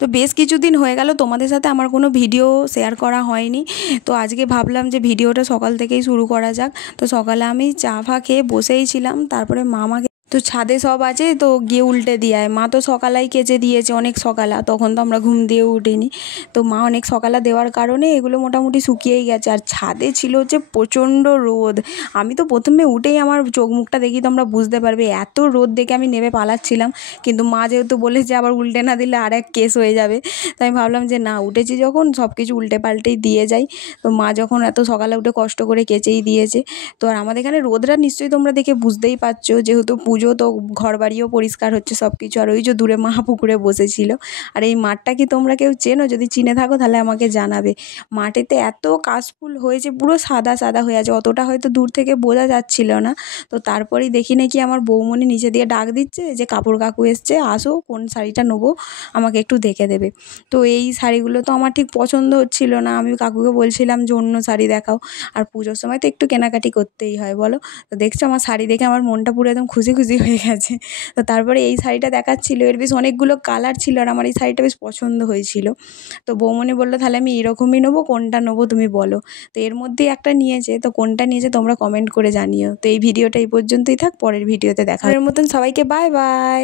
তো বেশ কিছুদিন হয়ে গেল তোমাদের সাথে আমার কোনো ভিডিও শেয়ার করা হয়নি। তো আজকে ভাবলাম যে ভিডিওটা সকাল থেকেই শুরু করা যাক। তো সকালে আমি চা ফা খেয়ে বসেই ছিলাম, তারপরে মামাকে তো ছাদে সব আছে তো গিয়ে উল্টে দিয়ে আয়। মা তো সকালেই কেচে দিয়েছে, অনেক সকালা, তখন তো আমরা ঘুম দিয়ে উঠিনি। তো মা অনেক সকালে দেওয়ার কারণে এগুলো মোটামুটি শুকিয়েই গেছে। আর ছাদে ছিল হচ্ছে প্রচণ্ড রোদ। আমি তো প্রথমে উঠেই আমার চোখ মুখটা দেখি তোমরা বুঝতে পারবে, এত রোদ দেখে আমি নেমে পালাচ্ছিলাম। কিন্তু মা যেহেতু বলেছে আবার উল্টে না দিলে আর এক কেস হয়ে যাবে, তাই আমি ভাবলাম যে না, উঠেছি যখন সব কিছু উল্টে পাল্টেই দিয়ে যাই। তো মা যখন এত সকালে উঠে কষ্ট করে কেচেই দিয়েছে। তো আর আমাদের এখানে রোদটা নিশ্চয়ই তোমরা দেখে বুঝতেই পারছো, যেহেতু পুজো তো ঘর বাড়িও পরিষ্কার হচ্ছে সব কিছু। আর ওই যে দূরে মা পুকুরে বসেছিল। আর এই মাঠটা কি তোমরা কেউ চেনো? যদি চিনে থাকো তাহলে আমাকে জানাবে। মাঠেতে এত কাশফুল হয়েছে, পুরো সাদা সাদা হয়ে আছে, অতটা হয়তো দূর থেকে বোঝা যাচ্ছিল না। তো তারপরেই দেখি নাকি আমার বৌমনি নিচে দিয়ে ডাক দিচ্ছে যে কাপড় কাকু এসছে, আসো কোন শাড়িটা নেবো আমাকে একটু দেখে দেবে। তো এই শাড়িগুলো তো আমার ঠিক পছন্দ হচ্ছিল না, আমি কাকুকে বলছিলাম যে অন্য শাড়ি দেখাও। আর পুজোর সময় তো একটু কেনাকাটি করতেই হয় বলো। তো দেখছো আমার শাড়ি দেখে আমার মনটা পুরো একদম খুশি খুশি হয়ে গেছে। তো তারপরে এই শাড়িটা দেখাচ্ছিল, এর বেশ অনেকগুলো কালার ছিল আর আমার এই শাড়িটা বেশ পছন্দ হয়েছিল। তো বৌমনি বললো তাহলে আমি এরকমই নেবো, কোনটা নেবো তুমি বলো। তো এর মধ্যেই একটা নিয়েছে, তো কোনটা নিয়েছে তোমরা কমেন্ট করে জানিও। তো এই ভিডিওটা এই পর্যন্তই থাক, পরের ভিডিওতে দেখা হবে। এর মতন সবাইকে বাই বাই।